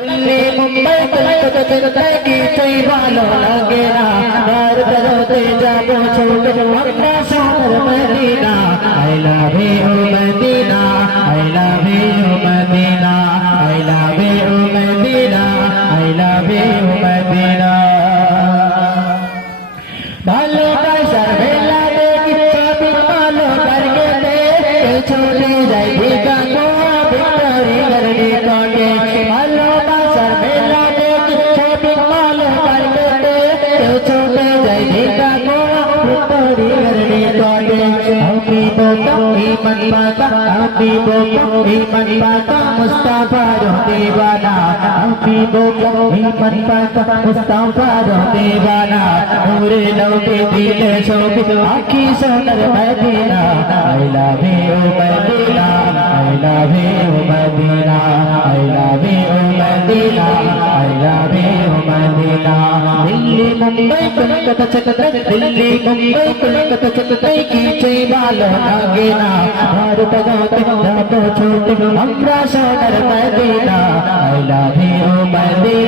दिल्ली मुंबई कलकत्ता चलता কিছুই ভালো লাগে না আর বেরোতে যাবো ছোট আমরা শহর Medina I love you Medina I love you Medina I love you Medina I love you Medina ভালোবাসার বেলা দেখি সবই ভালো করকে দে চলে যাই ভিকানো ভিক্টরি গরডি কোটে ভালোবাসার বেলা দেখি সবই ভালো করকে দে চলে যাই ভিকানো ভিক্টরি গরডি কোটে আমি বোকা ইমান পাতা আমি বোকা ইমান পাতা মুস্তাফা রো দিওয়ানা আমি বোকা ইমান পাতা মুস্তাফা রো দিওয়ানা ওরে নবী দিলে ছবি আঁখি সোনার Medina I love you Medina I love you Medina I love you Medina I love you Medina Delhi Mumbai Kolkata চলতে দিল্লি মুম্বাই কলকাতা চলতে কিছুই ভালো লাগে না আর বেরোতে যাবো ছোট আমরা সোনার Medina I love you Medina